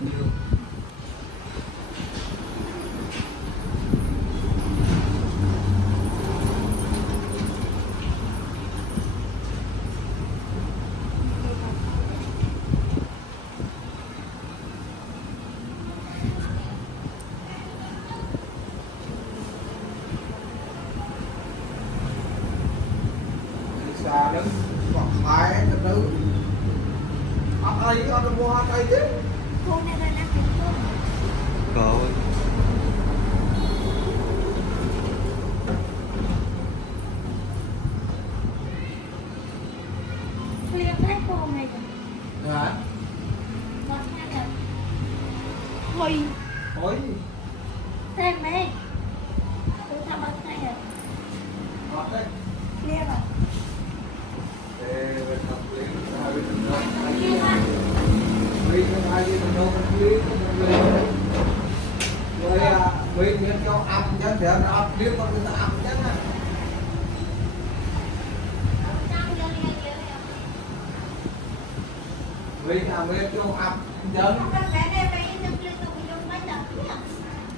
nhiều xa lắm còn phải thật đâu ai ăn mua hai cây chứ Hôm nay đang ăn cơm. có Lihat thấy cô này kìa. hả Ngọt nha kìa. Hồi ôi xem đi. Tôi thăm ăn này kìa. ngọt đấy Lihat rồi. để về tập luyện hai bên mình đâu Lihat ha. vì hai bên mình đâu mình luyện rồi vì mình cho ăn chứ thì nó ăn biết con người ta ăn chứ nè vì nào mình cho ăn chân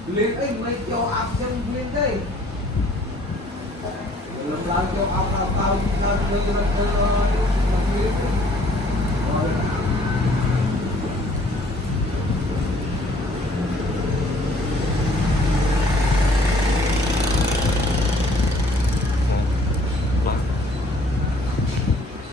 liên ấy mới cho ăn chân liên đây làm sao cho ăn nào tao người